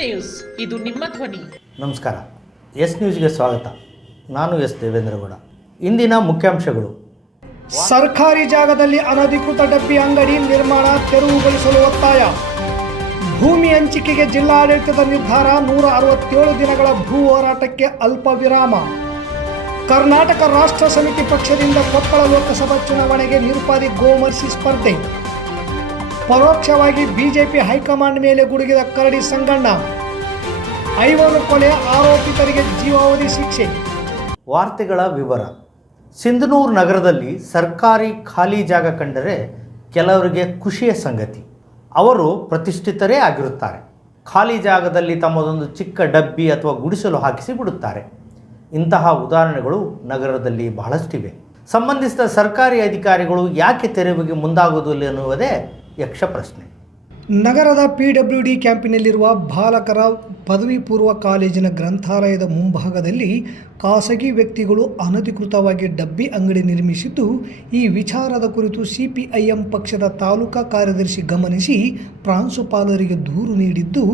News. ಇದು ನಿಮ್ಮ ಧ್ವನಿ. ನಮಸ್ಕಾರ. ಎಸ್ ನ್ಯೂಸ್ಗೆ ಸ್ವಾಗತ. ನಾನು ಎಸ್ ದೇವೇಂದ್ರಗೌಡ. ಇಂದಿನ ಮುಖ್ಯಾಂಶಗಳು. ಸರ್ಕಾರಿ ಜಾಗದಲ್ಲಿ ಅನಧಿಕೃತ ಡಬ್ಬಿ ಅಂಗಡಿ ನಿರ್ಮಾಣ ತೆರವುಗೊಳಿಸಲು ಒತ್ತಾಯ. ಭೂಮಿ ಹಂಚಿಕೆಗೆ ಜಿಲ್ಲಾಡಳಿತದ ನಿರ್ಧಾರ ನೂರ ಅರವತ್ತೇಳು ದಿನಗಳ ಭೂ ಹೋರಾಟಕ್ಕೆ ಅಲ್ಪ ವಿರಾಮ. ಕರ್ನಾಟಕ ರಾಷ್ಟ್ರ ಸಮಿತಿ ಪಕ್ಷದಿಂದ ಕೊಪ್ಪಳ ಲೋಕಸಭಾ ಚುನಾವಣೆಗೆ ನಿರುಪಾದಿ ಗೋಮರ್ಸಿ ಸ್ಪರ್ಧೆ. ಪರೋಕ್ಷವಾಗಿ ಬಿಜೆಪಿ ಹೈಕಮಾಂಡ್ ಮೇಲೆ ಗುಡುಗಿದ ಕರಡಿ ಸಂಗಣ್ಣ. ಐವರು ಕೊಲೆ ಆರೋಪಿತರಿಗೆ ಜೀವಾವಧಿ ಶಿಕ್ಷೆ. ವಾರ್ತೆಗಳ ವಿವರ. ಸಿಂಧನೂರು ನಗರದಲ್ಲಿ ಸರ್ಕಾರಿ ಖಾಲಿ ಜಾಗ ಕಂಡರೆ ಕೆಲವರಿಗೆ ಖುಷಿಯ ಸಂಗತಿ. ಅವರು ಪ್ರತಿಷ್ಠಿತರೇ ಆಗಿರುತ್ತಾರೆ. ಖಾಲಿ ಜಾಗದಲ್ಲಿ ತಮ್ಮದೊಂದು ಚಿಕ್ಕ ಡಬ್ಬಿ ಅಥವಾ ಗುಡಿಸಲು ಹಾಕಿಸಿ ಬಿಡುತ್ತಾರೆ. ಇಂತಹ ಉದಾಹರಣೆಗಳು ನಗರದಲ್ಲಿ ಬಹಳಷ್ಟಿವೆ. ಸಂಬಂಧಿಸಿದ ಸರ್ಕಾರಿ ಅಧಿಕಾರಿಗಳು ಯಾಕೆ ತೆರವಿಗೆ ಮುಂದಾಗುವುದಿಲ್ಲ ಎನ್ನುವುದೇ ಯಕ್ಷ ಪ್ರಶ್ನೆ ನಗರದ ಪಿ ಡಬ್ಲ್ಯೂ ಡಿ ಕ್ಯಾಂಪಿನಲ್ಲಿರುವ ಬಾಲಕರ ಪದವಿ ಪೂರ್ವ ಕಾಲೇಜಿನ ಗ್ರಂಥಾಲಯದ ಮುಂಭಾಗದಲ್ಲಿ ಖಾಸಗಿ ವ್ಯಕ್ತಿಗಳು ಅನಧಿಕೃತವಾಗಿ ಡಬ್ಬಿ ಅಂಗಡಿ ನಿರ್ಮಿಸಿದ್ದು, ಈ ವಿಚಾರದ ಕುರಿತು ಸಿಪಿಐಎಂ ಪಕ್ಷದ ತಾಲೂಕಾ ಕಾರ್ಯದರ್ಶಿ ಗಮನಿಸಿ ಪ್ರಾಂಶುಪಾಲರಿಗೆ ದೂರು ನೀಡಿದ್ದು,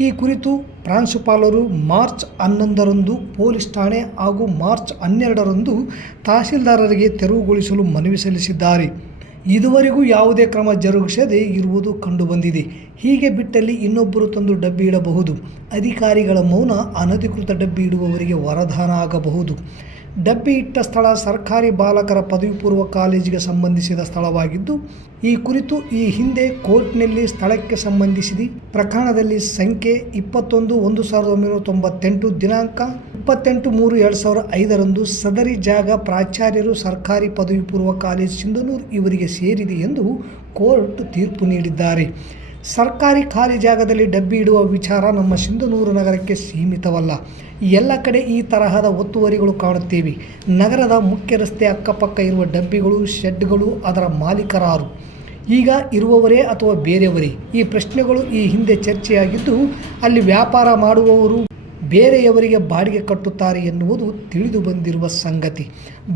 ಈ ಕುರಿತು ಪ್ರಾಂಶುಪಾಲರು ಮಾರ್ಚ್ ಹನ್ನೊಂದರಂದು ಪೊಲೀಸ್ ಠಾಣೆ ಹಾಗೂ ಮಾರ್ಚ್ ಹನ್ನೆರಡರಂದು ತಹಸೀಲ್ದಾರರಿಗೆ ತೆರವುಗೊಳಿಸಲು ಮನವಿ ಸಲ್ಲಿಸಿದ್ದಾರೆ. ಇದುವರೆಗೂ ಯಾವುದೇ ಕ್ರಮ ಜರುಗಿಸದೆ ಇರುವುದು ಕಂಡುಬಂದಿದೆ. ಹೀಗೆ ಬಿಟ್ಟಲ್ಲಿ ಇನ್ನೊಬ್ಬರು ತಂದು ಡಬ್ಬಿ ಇಡಬಹುದು ಅಧಿಕಾರಿಗಳ ಮೌನ ಅನಧಿಕೃತ ಡಬ್ಬಿ ಇಡುವವರಿಗೆ ವರದಾನ ಆಗಬಹುದು. ಡಬ್ಬಿ ಇಟ್ಟ ಸ್ಥಳ ಸರ್ಕಾರಿ ಬಾಲಕರ ಪದವಿ ಪೂರ್ವ ಕಾಲೇಜಿಗೆ ಸಂಬಂಧಿಸಿದ ಸ್ಥಳವಾಗಿದ್ದು, ಈ ಕುರಿತು ಈ ಹಿಂದೆ ಕೋರ್ಟ್ನಲ್ಲಿ ಸ್ಥಳಕ್ಕೆ ಸಂಬಂಧಿಸಿದ ಪ್ರಕರಣದಲ್ಲಿ ಸಂಖ್ಯೆ ಇಪ್ಪತ್ತೊಂದು, ಒಂದು ಸಾವಿರದ ಒಂಬೈನೂರ ತೊಂಬತ್ತೆಂಟು ದಿನಾಂಕ ಇಪ್ಪತ್ತೆಂಟು ಮೂರು ಎರಡು ಸಾವಿರದ ಐದರಂದು ಸದರಿ ಜಾಗ ಪ್ರಾಚಾರ್ಯರು ಸರ್ಕಾರಿ ಪದವಿ ಪೂರ್ವ ಕಾಲೇಜು ಸಿಂಧನೂರು ಇವರಿಗೆ ಸೇರಿದೆ ಎಂದು ಕೋರ್ಟ್ ತೀರ್ಪು ನೀಡಿದ್ದಾರೆ. ಸರ್ಕಾರಿ ಖಾಲಿ ಜಾಗದಲ್ಲಿ ಡಬ್ಬಿ ಇಡುವ ವಿಚಾರ ನಮ್ಮ ಸಿಂಧನೂರು ನಗರಕ್ಕೆ ಸೀಮಿತವಲ್ಲ. ಎಲ್ಲ ಕಡೆ ಈ ತರಹದ ಒತ್ತುವರಿಗಳು ಕಾಣುತ್ತೇವೆ. ನಗರದ ಮುಖ್ಯ ರಸ್ತೆ ಅಕ್ಕಪಕ್ಕ ಇರುವ ಡಬ್ಬಿಗಳು, ಶೆಡ್ಗಳು ಅದರ ಮಾಲೀಕರಾರು. ಈಗ ಇರುವವರೇ ಅಥವಾ ಬೇರೆಯವರೇ? ಈ ಪ್ರಶ್ನೆಗಳು ಈ ಹಿಂದೆ ಚರ್ಚೆಯಾಗಿದ್ದು, ಅಲ್ಲಿ ವ್ಯಾಪಾರ ಮಾಡುವವರು ಬೇರೆಯವರಿಗೆ ಬಾಡಿಗೆ ಕಟ್ಟುತ್ತಾರೆ ಎನ್ನುವುದು ತಿಳಿದು ಬಂದಿರುವ ಸಂಗತಿ.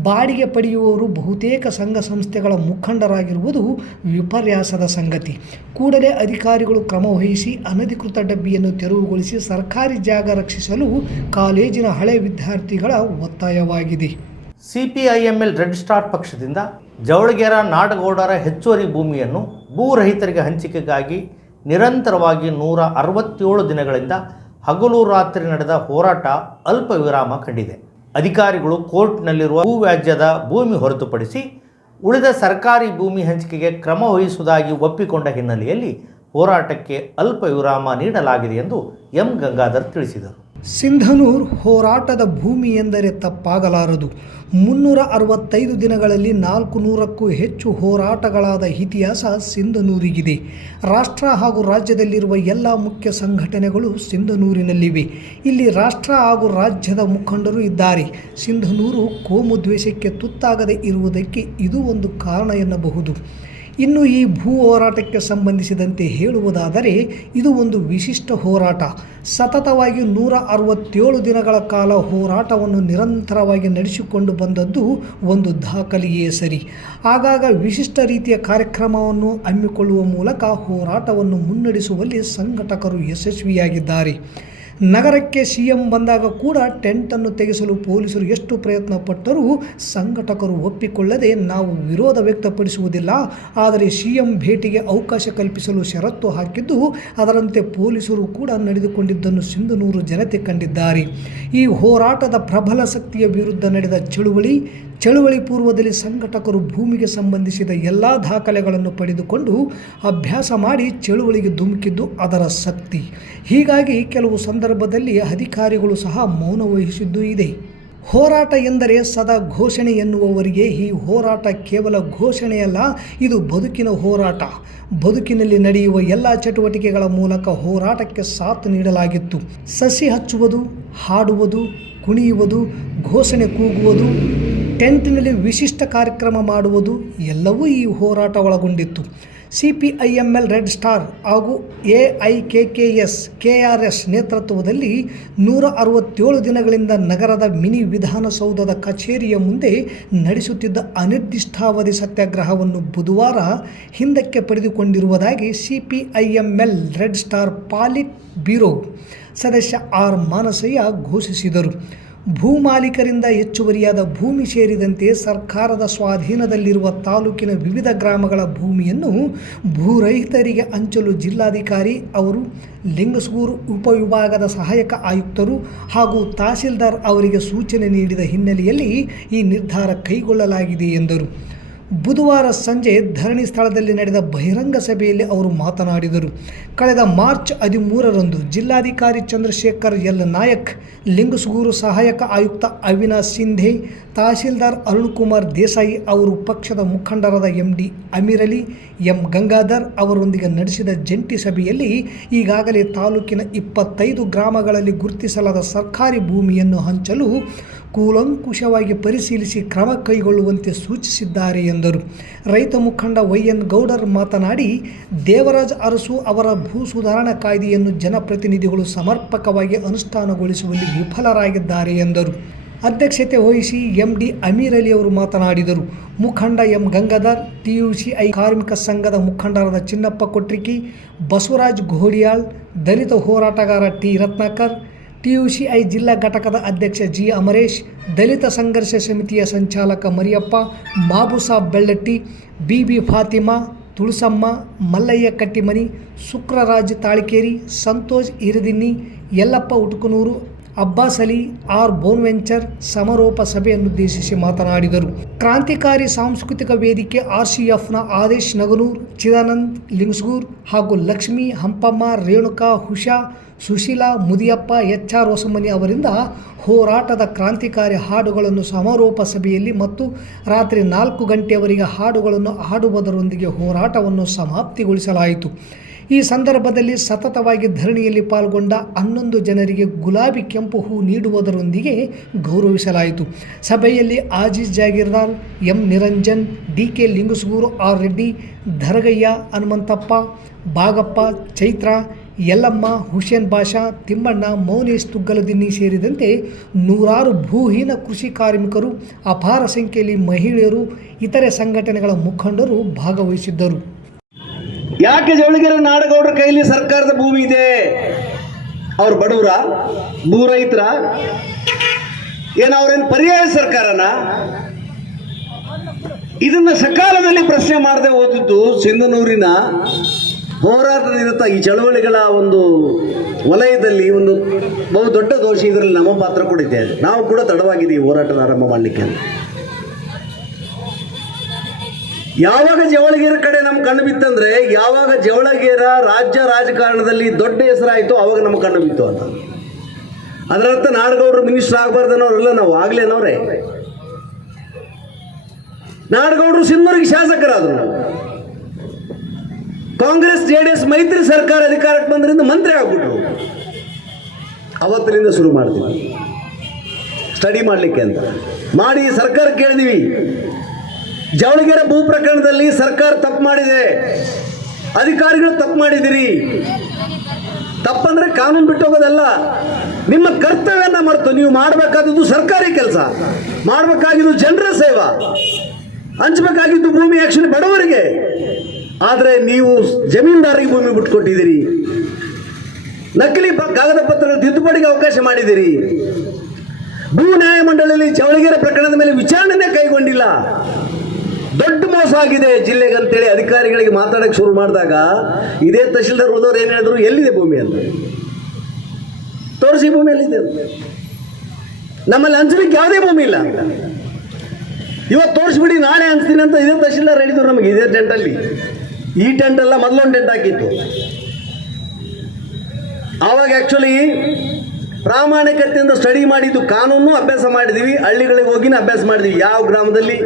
ಬಾಡಿಗೆ ಪಡೆಯುವವರು ಬಹುತೇಕ ಸಂಘ ಸಂಸ್ಥೆಗಳ ಮುಖಂಡರಾಗಿರುವುದು ವಿಪರ್ಯಾಸದ ಸಂಗತಿ. ಕೂಡಲೇ ಅಧಿಕಾರಿಗಳು ಕ್ರಮ ವಹಿಸಿ ಅನಧಿಕೃತ ಡಬ್ಬಿಯನ್ನು ತೆರವುಗೊಳಿಸಿ ಸರ್ಕಾರಿ ಜಾಗ ರಕ್ಷಿಸಲು ಕಾಲೇಜಿನ ಹಳೆ ವಿದ್ಯಾರ್ಥಿಗಳ ಒತ್ತಾಯವಾಗಿದೆ. ಸಿಪಿಐಎಂಎಲ್ ರೆಡ್ ಸ್ಟಾರ್ ಪಕ್ಷದಿಂದ ಜವಳಗೆರ ನಾಡಗೌಡರ ಹೆಚ್ಚುವರಿ ಭೂಮಿಯನ್ನು ಭೂರಹಿತರಿಗೆ ಹಂಚಿಕೆಗಾಗಿ ನಿರಂತರವಾಗಿ ನೂರ ಅರವತ್ತೇಳು ದಿನಗಳಿಂದ ಹಗಲು ರಾತ್ರಿ ನಡೆದ ಹೋರಾಟ ಅಲ್ಪ ವಿರಾಮ ಕಂಡಿದೆ. ಅಧಿಕಾರಿಗಳು ಕೋರ್ಟ್ನಲ್ಲಿರುವ ಭೂ ವ್ಯಾಜ್ಯದ ಭೂಮಿ ಹೊರತುಪಡಿಸಿ ಉಳಿದ ಸರ್ಕಾರಿ ಭೂಮಿ ಹಂಚಿಕೆಗೆ ಕ್ರಮ ವಹಿಸುವುದಾಗಿ ಒಪ್ಪಿಕೊಂಡ ಹಿನ್ನೆಲೆಯಲ್ಲಿ ಹೋರಾಟಕ್ಕೆ ಅಲ್ಪ ವಿರಾಮ ನೀಡಲಾಗಿದೆ ಎಂದು ಎಂ ಗಂಗಾಧರ್ ತಿಳಿಸಿದರು. ಸಿಂಧನೂರ್ ಹೋರಾಟದ ಭೂಮಿ ಎಂದರೆ ತಪ್ಪಾಗಲಾರದು. ಮುನ್ನೂರ ಅರವತ್ತೈದು ದಿನಗಳಲ್ಲಿ ನಾಲ್ಕು ನೂರಕ್ಕೂ ಹೆಚ್ಚು ಹೋರಾಟಗಳಾದ ಇತಿಹಾಸ ಸಿಂಧನೂರಿಗಿದೆ. ರಾಷ್ಟ್ರ ಹಾಗೂ ರಾಜ್ಯದಲ್ಲಿರುವ ಎಲ್ಲ ಮುಖ್ಯ ಸಂಘಟನೆಗಳು ಸಿಂಧನೂರಿನಲ್ಲಿವೆ. ಇಲ್ಲಿ ರಾಷ್ಟ್ರ ಹಾಗೂ ರಾಜ್ಯದ ಮುಖಂಡರು ಇದ್ದಾರೆ. ಸಿಂಧನೂರು ಕೋಮು ದ್ವೇಷಕ್ಕೆ ತುತ್ತಾಗದೇ ಇರುವುದಕ್ಕೆ ಇದು ಒಂದು ಕಾರಣ ಎನ್ನಬಹುದು. ಇನ್ನು ಈ ಭೂ ಹೋರಾಟಕ್ಕೆ ಸಂಬಂಧಿಸಿದಂತೆ ಹೇಳುವುದಾದರೆ, ಇದು ಒಂದು ವಿಶಿಷ್ಟ ಹೋರಾಟ. ಸತತವಾಗಿ ನೂರ ಅರವತ್ತೇಳು ದಿನಗಳ ಕಾಲ ಹೋರಾಟವನ್ನು ನಿರಂತರವಾಗಿ ನಡೆಸಿಕೊಂಡು ಬಂದದ್ದು ಒಂದು ದಾಖಲೆಯೇ ಸರಿ. ಆಗಾಗ ವಿಶಿಷ್ಟ ರೀತಿಯ ಕಾರ್ಯಕ್ರಮವನ್ನು ಹಮ್ಮಿಕೊಳ್ಳುವ ಮೂಲಕ ಹೋರಾಟವನ್ನು ಮುನ್ನಡೆಸುವಲ್ಲಿ ಸಂಘಟಕರು ಯಶಸ್ವಿಯಾಗಿದ್ದಾರೆ. ನಗರಕ್ಕೆ ಸಿ ಎಂ ಬಂದಾಗ ಕೂಡ ಟೆಂಟನ್ನು ತೆಗೆಸಲು ಪೊಲೀಸರು ಎಷ್ಟು ಪ್ರಯತ್ನ ಪಟ್ಟರೂ ಸಂಘಟಕರು ಒಪ್ಪಿಕೊಳ್ಳದೆ ನಾವು ವಿರೋಧ ವ್ಯಕ್ತಪಡಿಸುವುದಿಲ್ಲ. ಆದರೆ ಸಿ ಎಂ ಭೇಟಿಗೆ ಅವಕಾಶ ಕಲ್ಪಿಸಲು ಷರತ್ತು ಹಾಕಿದ್ದು ಅದರಂತೆ ಪೊಲೀಸರು ಕೂಡ ನಡೆದುಕೊಂಡಿದ್ದನ್ನು ಸಿಂಧನೂರು ಜನತೆ ಕಂಡಿದ್ದಾರೆ. ಈ ಹೋರಾಟದ ಪ್ರಬಲ ಶಕ್ತಿಯ ವಿರುದ್ಧ ನಡೆದ ಚಳುವಳಿ ಚಳುವಳಿ ಪೂರ್ವದಲ್ಲಿ ಸಂಘಟಕರು ಭೂಮಿಗೆ ಸಂಬಂಧಿಸಿದ ಎಲ್ಲ ದಾಖಲೆಗಳನ್ನು ಪಡೆದುಕೊಂಡು ಅಭ್ಯಾಸ ಮಾಡಿ ಚಳುವಳಿಗೆ ಧುಮುಕಿದ್ದು ಅದರ ಶಕ್ತಿ. ಹೀಗಾಗಿ ಕೆಲವು ಸಂದರ್ಭದಲ್ಲಿ ಅಧಿಕಾರಿಗಳು ಸಹ ಮೌನ ವಹಿಸಿದ್ದು ಇದೆ. ಹೋರಾಟ ಎಂದರೆ ಸದಾ ಘೋಷಣೆ ಎನ್ನುವವರಿಗೆ ಈ ಹೋರಾಟ ಕೇವಲ ಘೋಷಣೆಯಲ್ಲ ಇದು ಬದುಕಿನ ಹೋರಾಟ. ಬದುಕಿನಲ್ಲಿ ನಡೆಯುವ ಎಲ್ಲ ಚಟುವಟಿಕೆಗಳ ಮೂಲಕ ಹೋರಾಟಕ್ಕೆ ಸಾಥ್ ನೀಡಲಾಗಿತ್ತು. ಸಸಿ ಹಚ್ಚುವುದು, ಹಾಡುವುದು, ಕುಣಿಯುವುದು, ಘೋಷಣೆ ಕೂಗುವುದು ಟೆಂಟ್ನಲ್ಲಿ ವಿಶಿಷ್ಟ ಕಾರ್ಯಕ್ರಮ ಮಾಡುವುದು ಎಲ್ಲವೂ ಈ ಹೋರಾಟ ಒಳಗೊಂಡಿತ್ತು. C P I M L red star ಹಾಗೂ A I K K S K R S ನೇತೃತ್ವದಲ್ಲಿ ನೂರ ಅರವತ್ತೇಳು ದಿನಗಳಿಂದ ನಗರದ ಮಿನಿ ವಿಧಾನಸೌಧದ ಕಚೇರಿಯ ಮುಂದೆ ನಡೆಸುತ್ತಿದ್ದ ಅನಿರ್ದಿಷ್ಟಾವಧಿ ಸತ್ಯಾಗ್ರಹವನ್ನು ಬುಧವಾರ ಹಿಂದಕ್ಕೆ ಪಡೆದುಕೊಂಡಿರುವುದಾಗಿ C P I M L red star polit bureau ಸದಸ್ಯ ಆರ್ ಮಾನಸಯ್ಯ ಘೋಷಿಸಿದರು. ಭೂಮಾಲೀಕರಿಂದ ಹೆಚ್ಚುವರಿಯಾದ ಭೂಮಿ ಸೇರಿದಂತೆ ಸರ್ಕಾರದ ಸ್ವಾಧೀನದಲ್ಲಿರುವ ತಾಲೂಕಿನ ವಿವಿಧ ಗ್ರಾಮಗಳ ಭೂಮಿಯನ್ನು ಭೂರಹಿತರಿಗೆ ಹಂಚಲು ಜಿಲ್ಲಾಧಿಕಾರಿ ಅವರು ಲಿಂಗಸೂರು ಉಪವಿಭಾಗದ ಸಹಾಯಕ ಆಯುಕ್ತರು ಹಾಗೂ ತಹಸೀಲ್ದಾರ್ ಅವರಿಗೆ ಸೂಚನೆ ನೀಡಿದ ಹಿನ್ನೆಲೆಯಲ್ಲಿ ಈ ನಿರ್ಧಾರ ಕೈಗೊಳ್ಳಲಾಗಿದೆ ಎಂದರು. ಬುಧವಾರ ಸಂಜೆ ಧರಣಿ ಸ್ಥಳದಲ್ಲಿ ನಡೆದ ಬಹಿರಂಗ ಸಭೆಯಲ್ಲಿ ಅವರು ಮಾತನಾಡಿದರು. ಕಳೆದ ಮಾರ್ಚ್ ಹದಿಮೂರರಂದು ಜಿಲ್ಲಾಧಿಕಾರಿ ಚಂದ್ರಶೇಖರ್ ಎಲ್. ನಾಯಕ್, ಲಿಂಗಸಗೂರು ಸಹಾಯಕ ಆಯುಕ್ತ ಅವಿನಾಶ್ ಸಿಂಧೆ, ತಹಸೀಲ್ದಾರ್ ಅರುಣ್ ಕುಮಾರ್ ದೇಸಾಯಿ ಅವರು ಪಕ್ಷದ ಮುಖಂಡರಾದ M D Amir Ali, M. Gangadhar ಅವರೊಂದಿಗೆ ನಡೆಸಿದ ಜಂಟಿ ಸಭೆಯಲ್ಲಿ ಈಗಾಗಲೇ ತಾಲೂಕಿನ ಇಪ್ಪತ್ತೈದು ಗ್ರಾಮಗಳಲ್ಲಿ ಗುರುತಿಸಲಾದ ಸರ್ಕಾರಿ ಭೂಮಿಯನ್ನು ಹಂಚಲು ಕೂಲಂಕುಷವಾಗಿ ಪರಿಶೀಲಿಸಿ ಕ್ರಮ ಕೈಗೊಳ್ಳುವಂತೆ ಸೂಚಿಸಿದ್ದಾರೆ ಎಂದರು. ರೈತ ಮುಖಂಡ ವೈ ಎನ್ ಗೌಡರ್ ಮಾತನಾಡಿ, ದೇವರಾಜ್ ಅರಸು ಅವರ ಭೂ ಸುಧಾರಣಾ ಕಾಯ್ದೆಯನ್ನು ಜನಪ್ರತಿನಿಧಿಗಳು ಸಮರ್ಪಕವಾಗಿ ಅನುಷ್ಠಾನಗೊಳಿಸುವಲ್ಲಿ ವಿಫಲರಾಗಿದ್ದಾರೆ ಎಂದರು. ಅಧ್ಯಕ್ಷತೆ ವಹಿಸಿ ಎಂ ಡಿ ಅಮೀರ್ ಅಲಿ ಅವರು ಮಾತನಾಡಿದರು. ಮುಖಂಡ ಎಂ. ಗಂಗಾಧರ್ ಐ. ಕಾರ್ಮಿಕ ಸಂಘದ ಮುಖಂಡರಾದ ಚಿನ್ನಪ್ಪ ಕೊಟ್ರಿಕಿ, ಬಸವರಾಜ್ ಘೋಡಿಯಾಳ್ ದಲಿತ ಹೋರಾಟಗಾರ ಟಿ. ರತ್ನಾಕರ್ ಟಿಯುಸಿಐ ಜಿಲ್ಲಾ ಘಟಕದ ಅಧ್ಯಕ್ಷ ಜಿ ಅಮರೇಶ್, ದಲಿತ ಸಂಘರ್ಷ ಸಮಿತಿಯ ಸಂಚಾಲಕ Mariyappa Mabusab Bellatti B B Fatima, Tulasamma, Mallayya Kattimani Shukraraj Talikeri, Santosh Hiridinni, Yallappa ಉಟುಕನೂರು, Abbas Ali, R ಬೋನ್ವೆಂಚರ್ ಸಮಾರೋಪ ಸಭೆಯನ್ನುದ್ದೇಶಿಸಿ ಮಾತನಾಡಿದರು. ಕ್ರಾಂತಿಕಾರಿ ಸಾಂಸ್ಕೃತಿಕ ವೇದಿಕೆ ಆರ್ಸಿಎಫ್ನ ಆದೇಶ್ ನಗನೂರ್, ಚಿದಾನಂದ್ ಲಿಂಗ್ಸ್ಗೂರ್ ಹಾಗೂ ಲಕ್ಷ್ಮಿ ಹಂಪಮ್ಮ, ರೇಣುಕಾ ಹುಷಾ ಸುಶೀಲಾ, ಮುದಿಯಪ್ಪ, ಎಚ್ ಆರ್ ಹೊಸಮನಿ ಅವರಿಂದ ಹೋರಾಟದ ಕ್ರಾಂತಿಕಾರಿ ಹಾಡುಗಳನ್ನು ಸಮಾರೋಪ ಸಭೆಯಲ್ಲಿ ಮತ್ತು ರಾತ್ರಿ ನಾಲ್ಕು ಗಂಟೆಯವರೆಗೆ ಹಾಡುಗಳನ್ನು ಹಾಡುವುದರೊಂದಿಗೆ ಹೋರಾಟವನ್ನು ಸಮಾಪ್ತಿಗೊಳಿಸಲಾಯಿತು. ಈ ಸಂದರ್ಭದಲ್ಲಿ ಸತತವಾಗಿ ಧರಣಿಯಲ್ಲಿ ಪಾಲ್ಗೊಂಡ ಹನ್ನೊಂದು ಜನರಿಗೆ ಗುಲಾಬಿ ಕೆಂಪು ಹೂ ನೀಡುವುದರೊಂದಿಗೆ ಗೌರವಿಸಲಾಯಿತು. ಸಭೆಯಲ್ಲಿ Aziz Jagirdar, M Niranjan, D K Lingsugur, R Reddy, Dharagayya, Hanumanthappa Bagappa Chaitra Yallamma, Hussain Basha, Thimmanna, Mounesh Tuggaladinni ಸೇರಿದಂತೆ ನೂರಾರು ಭೂಹೀನ ಕೃಷಿ ಕಾರ್ಮಿಕರು, ಅಪಾರ ಸಂಖ್ಯೆಯಲ್ಲಿ ಮಹಿಳೆಯರು, ಇತರೆ ಸಂಘಟನೆಗಳ ಮುಖಂಡರು ಭಾಗವಹಿಸಿದ್ದರು. ಯಾಕೆ ಜವಳಿಗೆರೆ ನಾಡಗೌಡರ ಕೈಲಿ ಸರ್ಕಾರದ ಭೂಮಿ ಇದೆ? ಅವ್ರು ಬಡವರ, ಭೂ ರೈತರ, ಏನು ಅವ್ರೇನು ಪರ್ಯಾಯ ಸರ್ಕಾರನ? ಇದನ್ನ ಸಕಾಲದಲ್ಲಿ ಪ್ರಶ್ನೆ ಮಾಡದೆ ಓದಿದ್ದು ಸಿಂಧನೂರಿನ ಹೋರಾಟನಿರತ ಈ ಚಳವಳಿಗಳ ಒಂದು ವಲಯದಲ್ಲಿ ಒಂದು ಬಹು ದೊಡ್ಡ ದೋಷ ಇದರಲ್ಲಿ ನಮ್ಮ ಪಾತ್ರ ಕೂಡ ಇದೆ. ನಾವು ಕೂಡ ತಡವಾಗಿದ್ದೀವಿ ಹೋರಾಟನ ಆರಂಭ ಮಾಡಲಿಕ್ಕೆ ಯಾವಾಗ ಜವಳಗೇರ ಕಡೆ ನಮ್ಮ ಕಣ್ಣು ಬಿತ್ತಂದ್ರೆ, ಯಾವಾಗ ಜವಳಗೇರ ರಾಜ್ಯ ರಾಜಕಾರಣದಲ್ಲಿ ದೊಡ್ಡ ಹೆಸರಾಯಿತು ಅವಾಗ ನಮ್ಮ ಕಣ್ಣು ಬಿತ್ತು ಅಂತ. ಅದರರ್ಥ ನಾಡಗೌಡರು ಮಿನಿಸ್ಟರ್ ಆಗಬಾರ್ದನ್ನೋರೆಲ್ಲ ನಾವು ಆಗ್ಲೇನವ್ರೆ ನಾಡಗೌಡರು ಸಿಂಧೂರಿಗೆ ಶಾಸಕರಾದ್ರು. ಕಾಂಗ್ರೆಸ್, ಜೆ ಡಿ ಎಸ್ ಮೈತ್ರಿ ಸರ್ಕಾರ ಅಧಿಕಾರಕ್ಕೆ ಬಂದ್ರಿಂದ ಮಂತ್ರಿ ಆಗ್ಬಿಟ್ರು. ಅವತ್ತರಿಂದ ಶುರು ಮಾಡ್ತೀವಿ. ಸ್ಟಡಿ ಮಾಡಲಿಕ್ಕೆ ಅಂತ. ಮಾಡಿ ಸರ್ಕಾರ ಕೇಳಿದೀವಿ. ಜವಳಿಗೆರೆ ಭೂ ಪ್ರಕರಣದಲ್ಲಿ ಸರ್ಕಾರ ತಪ್ಪು ಮಾಡಿದೆ. ಅಧಿಕಾರಿಗಳು ತಪ್ಪು ಮಾಡಿದಿರಿ ತಪ್ಪಂದ್ರೆ ಕಾನೂನು ಬಿಟ್ಟು ಹೋಗೋದಲ್ಲ. ನಿಮ್ಮ ಕರ್ತವ್ಯನ ಮರೆತು ನೀವು ಮಾಡಬೇಕಾದದ್ದು ಸರ್ಕಾರಿ ಕೆಲಸ. ಮಾಡಬೇಕಾಗಿದ್ದು ಜನರ ಸೇವಾ. ಹಂಚಬೇಕಾಗಿದ್ದು ಭೂಮಿ ಆಕ್ಷನ್ ಬಡವರಿಗೆ. ಆದರೆ ನೀವು ಜಮೀನ್ದಾರಿಗೆ ಭೂಮಿ ಬಿಟ್ಕೊಟ್ಟಿದ್ದೀರಿ. ನಕಲಿ ಕಾಗದ ಪತ್ರಗಳ ತಿದ್ದುಪಡಿಗೆ ಅವಕಾಶ ಮಾಡಿದ್ದೀರಿ. ಭೂ ನ್ಯಾಯ ಮಂಡಳಿಯಲ್ಲಿ ಜವಳಿಗೆರೆ ಪ್ರಕರಣದ ಮೇಲೆ ವಿಚಾರಣೆ ಕೈಗೊಂಡಿಲ್ಲ. ದೊಡ್ಡ ಮೋಸ ಆಗಿದೆ ಜಿಲ್ಲೆಗೆ ಅಂತೇಳಿ ಅಧಿಕಾರಿಗಳಿಗೆ ಮಾತಾಡಕ್ಕೆ ಶುರು ಮಾಡಿದಾಗ ಇದೇ ತಹಶೀಲ್ದಾರ್ ಉಳಿದವರು ಏನು ಹೇಳಿದ್ರು? ಎಲ್ಲಿದೆ ಭೂಮಿ ಅಂತ. ತೋರಿಸಿ ಭೂಮಿ ಎಲ್ಲಿದೆ. ನಮ್ಮಲ್ಲಿ ಹಂಚಲಿಕ್ಕೆ ಯಾವುದೇ ಭೂಮಿ ಇಲ್ಲ. ಇವತ್ತು ತೋರಿಸ್ಬಿಡಿ, ನಾಳೆ ಅನ್ಸ್ತೀನಿ ಅಂತ ಇದೇ ತಹಶೀಲ್ದಾರ್ ಹೇಳಿದ್ರು ನಮಗೆ, ಇದೇ ಟೆಂಟಲ್ಲಿ ಈ ಟೆಂಟ್ ಎಲ್ಲ ಮೊದಲೊಂದು ಟೆಂಟ್ ಹಾಕಿತ್ತು. ಆವಾಗ ಆ್ಯಕ್ಚುಲಿ ಪ್ರಾಮಾಣಿಕತೆಯಿಂದ ಸ್ಟಡಿ ಮಾಡಿದ್ದು ಕಾನೂನು ಅಭ್ಯಾಸ ಮಾಡಿದ್ದೀವಿ ಹಳ್ಳಿಗಳಿಗೆ ಹೋಗಿನ ಅಭ್ಯಾಸ ಮಾಡಿದ್ವಿ. ಯಾವ ಗ್ರಾಮದಲ್ಲಿ?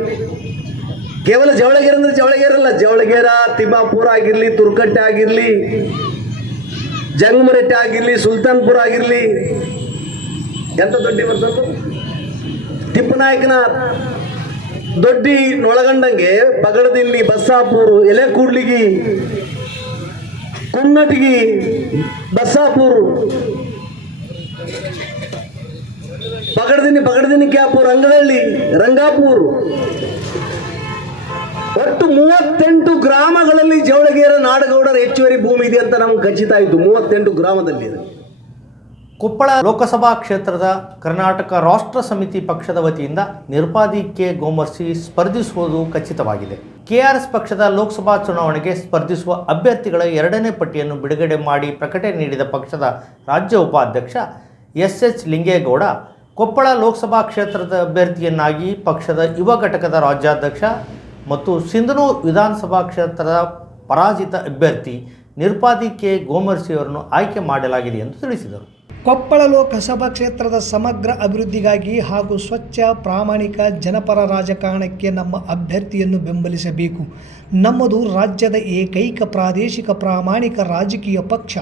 ಕೇವಲ ಜವಳಗೇರ ಅಂದ್ರೆ ಜವಳಗೇರ ಅಲ್ಲ, ಜವಳಗೇರ, ತಿಮ್ಮಾಪುರ ಆಗಿರಲಿ, ತುರ್ಕಟ್ಟೆ ಆಗಿರಲಿ, ಜಂಗಮರೆಟ್ಟೆ ಆಗಿರಲಿ, ಸುಲ್ತಾನ್ಪುರ ಆಗಿರಲಿ. ಎಂತ ದೊಡ್ಡ ಬರ್ತದ್ದು ತಿಪ್ಪನಾಯಕನಾಥ್. ದೊಡ್ಡಿ ಒಳಗಂಡಂಗೆ ಪಗಡದಿಲ್ಲಿ ಬಸ್ಸಾಪೂರು ಎಲೆ ಕೂಡ್ಲಿಗಿ, ಕುನ್ನಟಿಗಿ ಬಸ್ಸಾಪೂರು ಪಗಡದಿನಿ ಪಗಡದಿನಿ ಕ್ಯಾಪು ರಂಗದಳ್ಳಿ, ರಂಗಾಪುರ್ ಒಟ್ಟು ಮೂವತ್ತೆಂಟು ಗ್ರಾಮಗಳಲ್ಲಿ ಜವಳಗೇರ ನಾಡಗೌಡರ ಹೆಚ್ಚುವರಿ ಭೂಮಿ ಇದೆ ಅಂತ ನಮ್ಗೆ ಖಚಿತ ಆಯಿತು, ಮೂವತ್ತೆಂಟು ಗ್ರಾಮದಲ್ಲಿ. ಕೊಪ್ಪಳ ಲೋಕಸಭಾ ಕ್ಷೇತ್ರದ ಕರ್ನಾಟಕ ರಾಷ್ಟ್ರ ಸಮಿತಿ ಪಕ್ಷದ ವತಿಯಿಂದ ನಿರ್ಪಾದಿ ಕೆ. ಗೋಮರ್ಸಿ ಸ್ಪರ್ಧಿಸುವುದು ಖಚಿತವಾಗಿದೆ. ಕೆಆರ್ಎಸ್ ಪಕ್ಷದ ಲೋಕಸಭಾ ಚುನಾವಣೆಗೆ ಸ್ಪರ್ಧಿಸುವ ಅಭ್ಯರ್ಥಿಗಳ ಎರಡನೇ ಪಟ್ಟಿಯನ್ನು ಬಿಡುಗಡೆ ಮಾಡಿ ಪ್ರಕಟಣೆ ನೀಡಿದ ಪಕ್ಷದ ರಾಜ್ಯ ಉಪಾಧ್ಯಕ್ಷ ಎಸ್ ಎಚ್ ಲಿಂಗೇಗೌಡ, ಕೊಪ್ಪಳ ಲೋಕಸಭಾ ಕ್ಷೇತ್ರದ ಅಭ್ಯರ್ಥಿಯನ್ನಾಗಿ ಪಕ್ಷದ ಯುವ ಘಟಕದ ರಾಜ್ಯಾಧ್ಯಕ್ಷ ಮತ್ತು ಸಿಂಧನೂರು ವಿಧಾನಸಭಾ ಕ್ಷೇತ್ರದ ಪರಾಜಿತ ಅಭ್ಯರ್ಥಿ ನಿರ್ಪಾದಿ ಕೆ. ಗೋಮರ್ಸಿಯವರನ್ನು ಆಯ್ಕೆ ಮಾಡಲಾಗಿದೆ ಎಂದು ತಿಳಿಸಿದರು. ಕೊಪ್ಪಳ ಲೋಕಸಭಾ ಕ್ಷೇತ್ರದ ಸಮಗ್ರ ಅಭಿವೃದ್ಧಿಗಾಗಿ ಹಾಗೂ ಸ್ವಚ್ಛ, ಪ್ರಾಮಾಣಿಕ, ಜನಪರ ರಾಜಕಾರಣಕ್ಕೆ ನಮ್ಮ ಅಭ್ಯರ್ಥಿಯನ್ನು ಬೆಂಬಲಿಸಬೇಕು. ನಮ್ಮದು ರಾಜ್ಯದ ಏಕೈಕ ಪ್ರಾದೇಶಿಕ, ಪ್ರಾಮಾಣಿಕ ರಾಜಕೀಯ ಪಕ್ಷ.